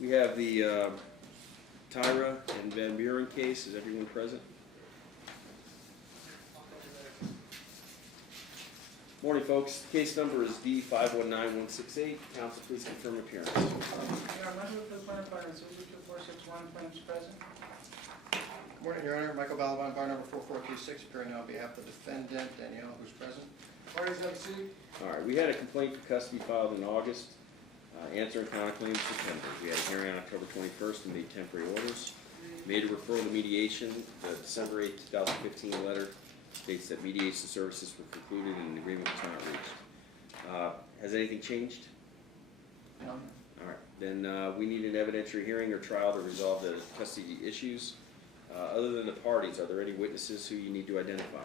We have the Tyra and Vanburen case. Is everyone present? Morning, folks. Case number is D519168. Counsel, please confirm appearance. Yeah, member for the plaintiff, bar number 22461, plaintiff's present. Good morning, Your Honor. Michael Balaban, bar number 4436, appearing on behalf of the defendant, Danielle, who's present. Parties have a seat. All right. We had a complaint for custody filed in August. Answering counterclaims September. We had a hearing on October 21st and made temporary orders. Made a referral to mediation. The December 8, 2015 letter states that mediation services were concluded and an agreement was not reached. Has anything changed? No. All right. Then we need an evidentiary hearing or trial to resolve the custody issues. Other than the parties, are there any witnesses who you need to identify?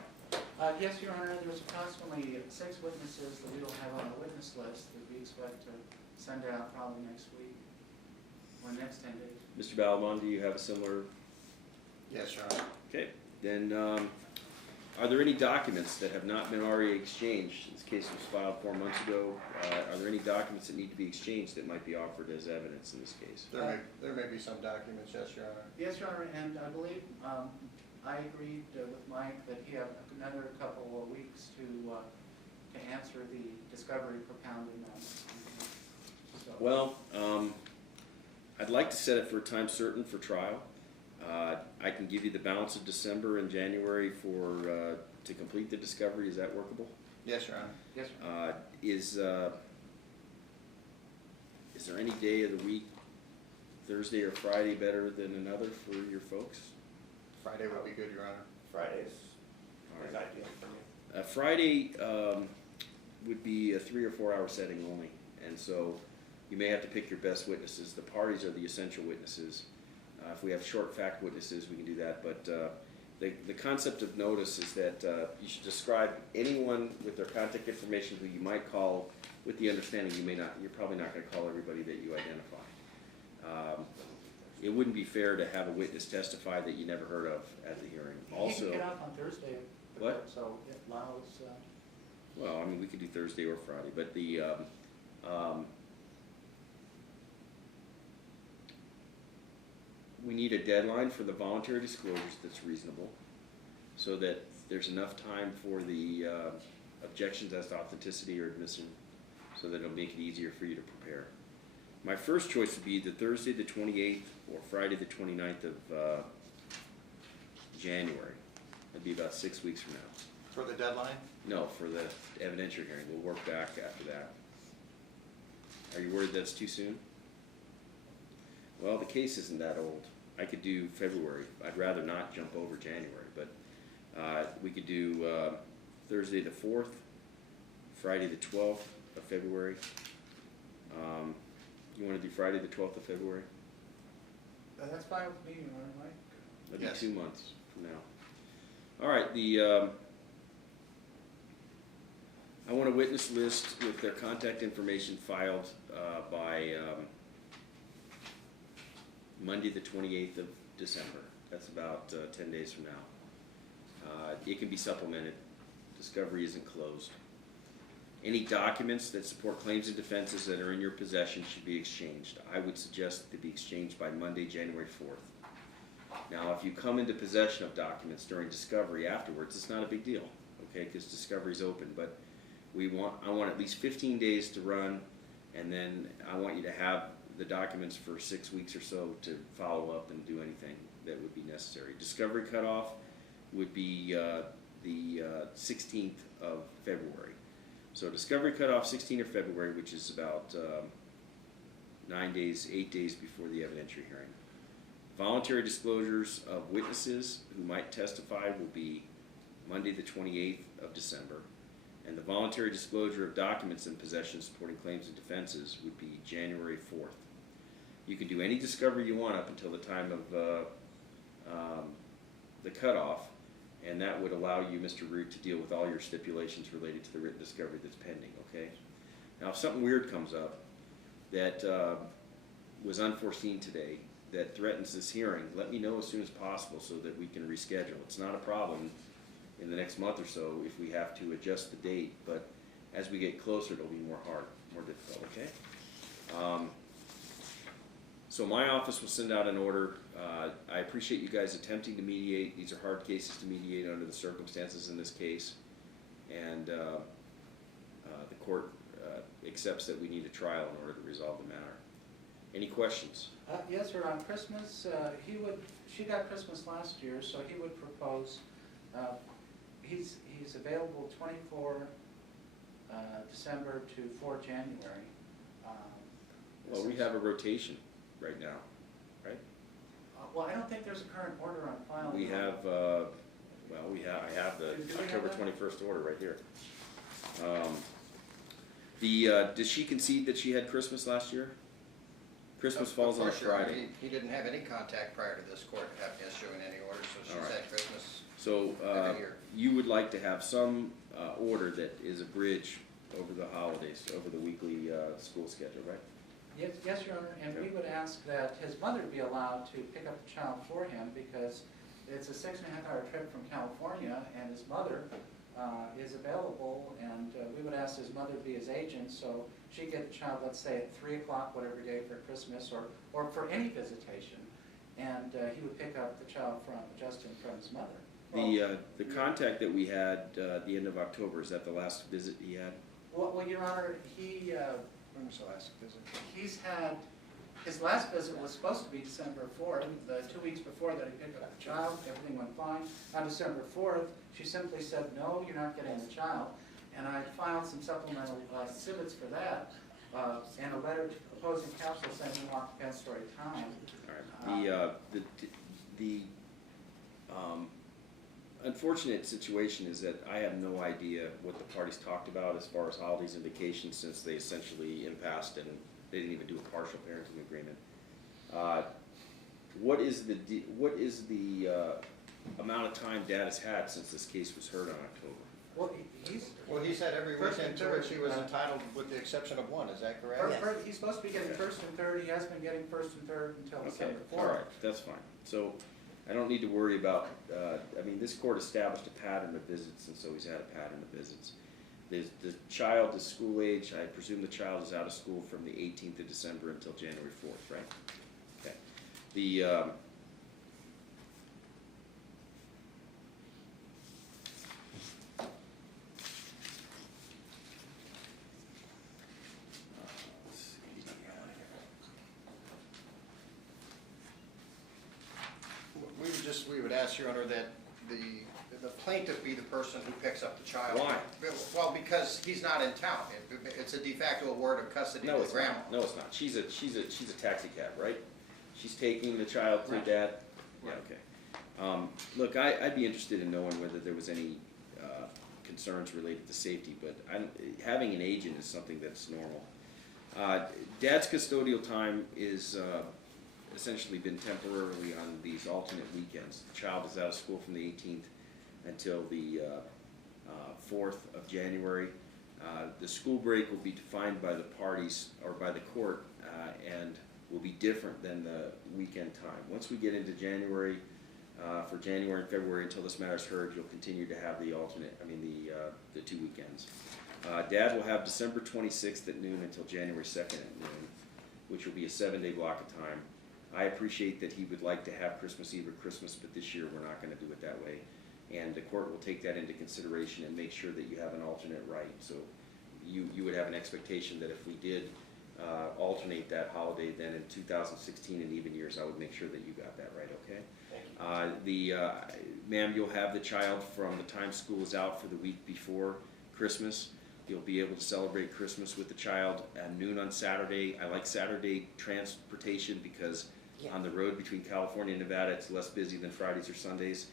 Yes, Your Honor, there's approximately 6 witnesses that we don't have on the witness list that we expect to send out probably next week or next 10 days. Mr. Balaban, do you have a similar? Yes, Your Honor. Okay. Then are there any documents that have not been already exchanged? This case was filed 4 months ago. Are there any documents that need to be exchanged that might be offered as evidence in this case? There may be some documents, yes, Your Honor. Yes, Your Honor, and I believe I agreed with Mike that he had another couple of weeks to answer the discovery propounded on. So. Well, I'd like to set it for a time certain for trial. I can give you the balance of December and January for to complete the discovery. Is that workable? Yes, Your Honor. Yes, sir. Is there any day of the week, Thursday or Friday, better than another for your folks? Friday would be good, Your Honor. Fridays All is right. ideal for me. Friday would be a 3 or 4 hour setting only, and so you may have to pick your best witnesses. The parties are the essential witnesses. If we have short fact witnesses, we can do that, but the concept of notice is that you should describe anyone with their contact information who you might call, with the understanding you're probably not going to call everybody that you identify. It wouldn't be fair to have a witness testify that you never heard of at the hearing. Also, he can get off on Thursday. What? So it allows. well, I mean, we could do Thursday or Friday, but the we need a deadline for the voluntary disclosures that's reasonable, so that there's enough time for the objections as to authenticity or admission, so that it'll make it easier for you to prepare. My first choice would be the Thursday the 28th or Friday the 29th of January. That'd be about 6 weeks from now. For the deadline? No, for the evidentiary hearing. We'll work back after that. Are you worried that's too soon? Well, the case isn't that old. I could do February. I'd rather not jump over January, but we could do Thursday the 4th, Friday the 12th of February. You want to do Friday the 12th of February? That's fine with me, Your Honor, Mike. That'd Yes. be 2 months from now. All right, I want a witness list with their contact information filed by Monday the 28th of December. That's about 10 days from now. It can be supplemented. Discovery isn't closed. Any documents that support claims and defenses that are in your possession should be exchanged. I would suggest they be exchanged by Monday, January 4th. Now, if you come into possession of documents during discovery afterwards, it's not a big deal, okay, because discovery's open, but I want at least 15 days to run, and then I want you to have the documents for 6 weeks or so to follow up and do anything that would be necessary. Discovery cutoff would be the 16th of February. So discovery cutoff 16th of February, which is about 8 days before the evidentiary hearing. Voluntary disclosures of witnesses who might testify will be Monday the 28th of December, and the voluntary disclosure of documents in possession supporting claims and defenses would be January 4th. You can do any discovery you want up until the time of the cutoff, and that would allow you, Mr. Root, to deal with all your stipulations related to the written discovery that's pending, okay? Now, if something weird comes up that was unforeseen today, that threatens this hearing, let me know as soon as possible so that we can reschedule. It's not a problem in the next month or so if we have to adjust the date, but as we get closer, it'll be more difficult, okay? So my office will send out an order. I appreciate you guys attempting to mediate. These are hard cases to mediate under the circumstances in this case. And the court accepts that we need a trial in order to resolve the matter. Any questions? Yes, sir, on Christmas, she got Christmas last year, so he would propose, he's available 24 December to 4 January. Well, we have a rotation right now, right? Well, I don't think there's a current order on file. We have, I have the Do we have October that? 21st order right here. Does she concede that she had Christmas last year? Christmas falls on a Of course, Your Honor, Friday. he didn't have any contact prior to this court issuing any orders, so All she's right. had Christmas So every year. you would like to have some order that is a bridge over the holidays, over the weekly school schedule, right? Yes, Your Honor, and we would ask that his mother be allowed to pick up the child for him because it's a 6.5-hour trip from California and his mother is available, and we would ask his mother be his agent so she get the child, let's say at 3 o'clock whatever day for Christmas or for any visitation, and he would pick up the child from Justin from his mother. The contact that we had at the end of October, is that the last visit he had? Well, Your Honor, When was the last visit? he's had, his last visit was supposed to be December 4th, the 2 weeks before that he picked up the child, everything went fine. On December 4th, she simply said, no, you're not getting the child. And I filed some supplemental exhibits for that, and a letter to opposing counsel saying we want compensatory time. All right. The unfortunate situation is that I have no idea what the parties talked about as far as holidays and vacations, since they essentially impassed and they didn't even do a partial parenting agreement. What is the amount of time Dad has had since this case was heard on October? Well, He's had every First weekend and to third, which he was entitled, with the exception of one, is that correct? he's supposed to be getting first and third, he has been getting first and third until Okay, December 4th. all right, that's fine. So I don't need to worry about, I mean, this court established a pattern of visits, and so he's had a pattern of visits. The child is school age. I presume the child is out of school from the 18th of December until January 4th, right? Okay. We would ask, Your Honor, that the plaintiff be the person who picks up the child. Why? Well, because he's not in town. It's a de facto award of custody No, to it's the grandma. not. No, it's not. She's a taxi cab, right? She's taking the child to Right. Dad? Yeah, Right. okay. Look, I'd be interested in knowing whether there was any concerns related to safety, but having an agent is something that's normal. Dad's custodial time is essentially been temporarily on these alternate weekends. The child is out of school from the 18th until the 4th of January. The school break will be defined by the parties or by the court and will be different than the weekend time. Once we get into January, for January and February until this matter is heard, you'll continue to have the the 2 weekends. Dad will have December 26th at noon until January 2nd at noon, which will be a 7-day block of time. I appreciate that he would like to have Christmas Eve or Christmas, but this year we're not going to do it that way. And the court will take that into consideration and make sure that you have an alternate right. So you would have an expectation that if we did alternate that holiday, then in 2016 and even years, I would make sure that you got that right, okay? Thank you. Ma'am, you'll have the child from the time school is out for the week before Christmas. You'll be able to celebrate Christmas with the child at noon on Saturday. I like Saturday transportation because on the road between California and Nevada, it's less busy than Fridays or Sundays.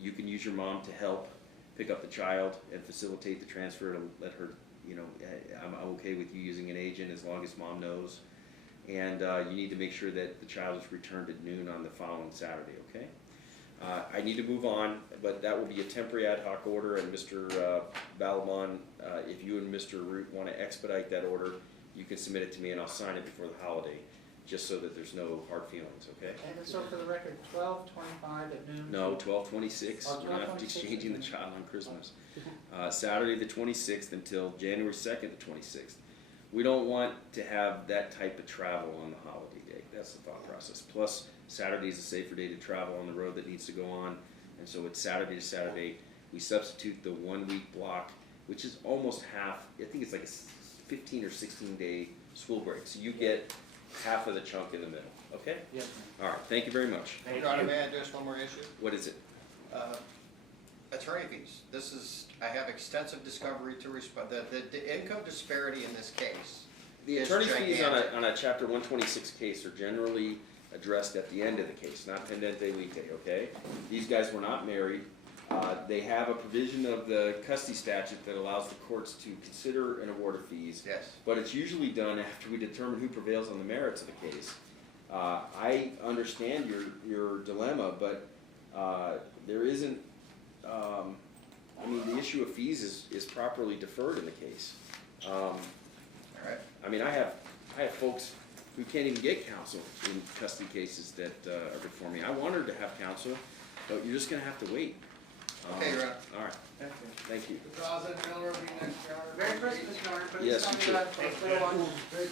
You can use your mom to help pick up the child and facilitate the transfer to let her, I'm okay with you using an agent as long as mom knows. And you need to make sure that the child is returned at noon on the following Saturday, okay? I need to move on, but that will be a temporary ad hoc order, and Mr. Balabon, if you and Mr. Root want to expedite that order, you can submit it to me and I'll sign it before the holiday, just so that there's no hard feelings, okay? And so for the record, 12:25 at noon? No, 12/26, Oh, we're not 12/26. exchanging the child on Christmas. Saturday the 26th until January 2nd the 26th. we don't want to have that type of travel on the holiday day. That's the thought process. Plus, Saturday is a safer day to travel on the road that needs to go on, and so it's Saturday to Saturday. We substitute the 1 week block, which is almost half. I think it's like a 15 or 16 day school break. So you get half of the chunk in the middle. Okay? Yes, All right. Thank you very much. ma'am. Your Honor, may I address one more issue? What is it? Attorney fees. This is, I have extensive discovery to respond, the income disparity in this case. The is attorney fees gigantic. on a Chapter 126 case are generally addressed at the end of the case, not pendente lite, okay? These guys were not married. They have a provision of the custody statute that allows the courts to consider an award of fees, Yes. but it's usually done after we determine who prevails on the merits of the case. I understand your dilemma, but there isn't, I mean, the issue of fees is properly deferred in the case. All right. I mean, I have folks who can't even get counsel in custody cases that are before me. I want her to have counsel, but you're just gonna have to wait. Okay, Your Honor. All right, thank you. President Miller will be next, Your Honor. Merry Christmas, Your Honor. But Yes, it's you not too. good. Thank you.